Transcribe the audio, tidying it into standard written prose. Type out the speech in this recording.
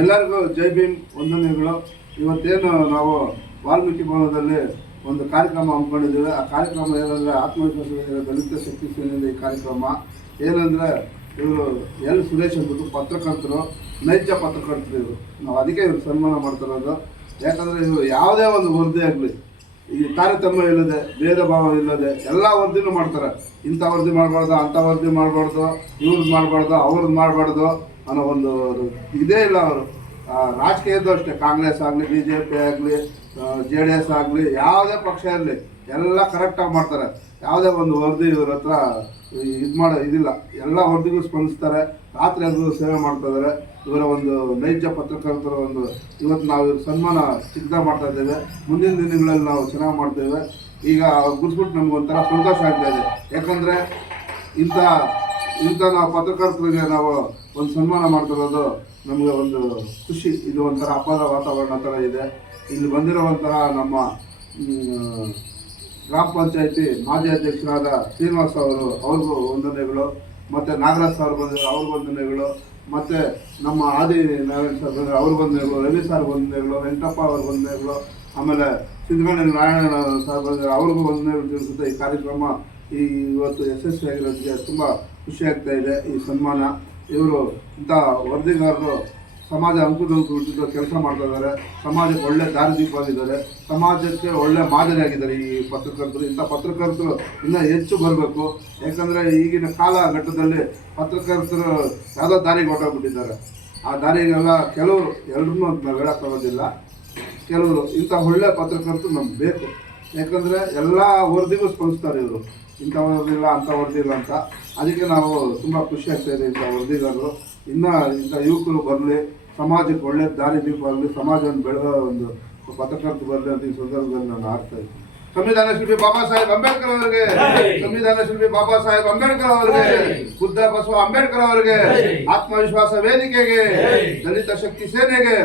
ಎಲ್ಲರಿಗೂ ಜೈ ಭೀಮ್ ವಂದನೆಗಳು. ಇವತ್ತೇನು ನಾವು ವಾಲ್ಮೀಕಿ ಭವನದಲ್ಲಿ ಒಂದು ಕಾರ್ಯಕ್ರಮ ಹಮ್ಮಿಕೊಂಡಿದ್ದೇವೆ. ಆ ಕಾರ್ಯಕ್ರಮ ಏನಂದರೆ ಆತ್ಮವಿಶ್ವಾಸ ದಲಿತ ಶಕ್ತಿ ಸೇನೆಯಿಂದ ಈ ಕಾರ್ಯಕ್ರಮ ಏನಂದರೆ ಇವರು ಎಲ್ ಸುರೇಶ್ ಅಂದ್ಬಿಟ್ಟು ಪತ್ರಕರ್ತರು, ನೈಜ ಪತ್ರಕರ್ತರು ಇವರು. ನಾವು ಅದಕ್ಕೆ ಇವರು ಸನ್ಮಾನ ಮಾಡ್ತಿರೋದು. ಯಾಕಂದರೆ ಇವರು ಯಾವುದೇ ಒಂದು ವರದಿ ಆಗಲಿ ಈ ತಾರತಮ್ಯ ಇಲ್ಲದೆ, ಭೇದ ಭಾವ ಇಲ್ಲದೆ ಎಲ್ಲ ವರದಿನೂ ಮಾಡ್ತಾರೆ. ಇಂಥ ವರದಿ ಮಾಡಬಾರ್ದು, ಅಂಥ ವರದಿ ಮಾಡಬಾರ್ದು, ಇವ್ರದ್ದು ಮಾಡಬಾರ್ದು, ಅವ್ರದ್ದು ಮಾಡಬಾರ್ದು ಅನ್ನೋ ಒಂದು ಇದೇ ಇಲ್ಲ ಅವರು. ರಾಜಕೀಯದ್ದು ಅಷ್ಟೇ, ಕಾಂಗ್ರೆಸ್ ಆಗಲಿ, BJP ಆಗಲಿ, JDS ಆಗಲಿ, ಯಾವುದೇ ಪಕ್ಷ ಇರಲಿ ಎಲ್ಲ ಕರೆಕ್ಟಾಗಿ ಮಾಡ್ತಾರೆ. ಯಾವುದೇ ಒಂದು ವರದಿ ಇವ್ರ ಹತ್ರ ಇದಿಲ್ಲ. ಎಲ್ಲ ವರದಿಗೂ ಸ್ಪಂದಿಸ್ತಾರೆ. ರಾತ್ರಿ ಎಲ್ಲರೂ ಸೇವೆ ಮಾಡ್ತಾಯಿದ್ದಾರೆ. ಇವರ ಒಂದು ನೈಜ ಪತ್ರಕರ್ತರ ಒಂದು ಇವತ್ತು ನಾವು ಇವ್ರ ಸನ್ಮಾನ ಚಿಕ್ಕದಾಗ ಮಾಡ್ತಾ ಇದ್ದೇವೆ. ಮುಂದಿನ ದಿನಗಳಲ್ಲಿ ನಾವು ಚೆನ್ನಾಗಿ ಮಾಡ್ತೇವೆ. ಈಗ ಗುರ್ಸ್ಬಿಟ್ಟು ನಮ್ಗೊಂಥರ ಸಂತೋಷ ಆಗ್ತಾ ಇದೆ. ಯಾಕಂದರೆ ಇಂಥ ನಾವು ಪತ್ರಕರ್ತರಿಗೆ ನಾವು ಒಂದು ಸನ್ಮಾನ ಮಾಡ್ತಿರೋದು ನಮಗೆ ಒಂದು ಖುಷಿ. ಇದು ಒಂಥರ ಹಬ್ಬದ ವಾತಾವರಣ ಥರ ಇದೆ. ಇಲ್ಲಿ ಬಂದಿರೋ ಒಂಥರ ನಮ್ಮ ಗ್ರಾಮ ಪಂಚಾಯತಿ ಮಾಜಿ ಅಧ್ಯಕ್ಷರಾದ ಶ್ರೀನಿವಾಸ ಅವ್ರಿಗೂ ವಂದನೆಗಳು, ಮತ್ತು ನಾಗರಾಜ್ ಸರ್ ಬಂದಿರೋ ಅವ್ರಿಗೆ ವಂದನೆಗಳು, ಮತ್ತು ನಮ್ಮ ಆದಿ ನಾರಾಯಣ ಸರ್ ಬಂದರೆ ಅವ್ರಿಗೆ ವಂದನೆಗಳು, ರವಿ ಸರ್ ವಂದನೆಗಳು, ವೆಂಕಟಪ್ಪ ಅವ್ರಿಗೆ ವಂದನೆಗಳು, ಆಮೇಲೆ ಸಿದ್ಧಗಂಗಾ ನಾರಾಯಣ ಸರ್ ಬಂದರೆ ಅವ್ರಿಗೂ ವಂದನೆಗಳು ತಿಳಿಸುತ್ತೆ. ಈ ಕಾರ್ಯಕ್ರಮ ಇವತ್ತು ಯಶಸ್ವಿಯಾಗಿರೋದಕ್ಕೆ ತುಂಬ ಖುಷಿಯಾಗ್ತಾ ಇದೆ. ಈ ಸನ್ಮಾನ ಇವರು ಇಂಥ ವರದಿಗಾರರು ಸಮಾಜ ಅಂಕುಡೊಂಕು ಕೆಲಸ ಮಾಡ್ತಾ ಇದ್ದಾರೆ. ಸಮಾಜಕ್ಕೆ ಒಳ್ಳೆ ದಾರಿದೀಪವಾಗಿದ್ದಾರೆ. ಸಮಾಜಕ್ಕೆ ಒಳ್ಳೆ ಮಾದರಿಯಾಗಿದ್ದಾರೆ ಈ ಪತ್ರಕರ್ತರು. ಇಂಥ ಪತ್ರಕರ್ತರು ಇನ್ನೂ ಹೆಚ್ಚು ಬರಬೇಕು. ಯಾಕಂದರೆ ಈಗಿನ ಘಟ್ಟದಲ್ಲಿ ಪತ್ರಕರ್ತರು ಯಾವುದೋ ದಾರಿಗೆ ಹೊರಟೋಗ್ಬಿಟ್ಟಿದ್ದಾರೆ. ಆ ದಾರಿಗೆಲ್ಲ ಕೆಲವರು ಎಲ್ಲರನ್ನೂ ನಾವು ಹೇಳೋಕ್ಕಾಗೋದಿಲ್ಲ. ಕೆಲವರು ಇಂಥ ಒಳ್ಳೆ ಪತ್ರಕರ್ತರು ನಮ್ಗೆ ಬೇಕು. ಯಾಕಂದರೆ ಎಲ್ಲ ವರದಿಗೂ ಸ್ಪಂದಿಸ್ತಾರೆ ಇವರು. ಇಂಥ ವರದಿಲ್ಲ, ಅಂಥ ವರದಿಲ್ಲ ಅಂತ. ಅದಕ್ಕೆ ನಾವು ತುಂಬ ಖುಷಿ ಆಗ್ತಾಯಿದೆ. ಇಂಥ ವರದಿಗಾರರು ಇನ್ನೂ ಇಂಥ ಯುವಕರು ಬರಲಿ, ಸಮಾಜಕ್ಕೆ ಒಳ್ಳೆ ದಾರಿ ದೀಪ ಆಗಲಿ, ಸಮಾಜವನ್ನು ಬೆಳೆದ ಒಂದು ಪತ್ರಕರ್ತ ಬರಲಿ ಅಂತ ಈ ಸಂದರ್ಭದಲ್ಲಿ ನಾನು ಆಡ್ತಾ ಇದ್ದೀನಿ. ಸಂವಿಧಾನ ಶಿಲ್ಪಿ ಬಾಬಾ ಸಾಹೇಬ್ ಅಂಬೇಡ್ಕರ್ ಅವರಿಗೆ, ಸಂವಿಧಾನ ಶಿಲ್ಪಿ ಬಾಬಾ ಸಾಹೇಬ್ ಅಂಬೇಡ್ಕರ್ ಅವರಿಗೆ, ಬುದ್ಧ ಬಸವ ಅಂಬೇಡ್ಕರ್ ಅವರಿಗೆ, ಆತ್ಮವಿಶ್ವಾಸ ವೇದಿಕೆಗೆ, ದಲಿತ ಶಕ್ತಿ ಸೇನೆಗೆ.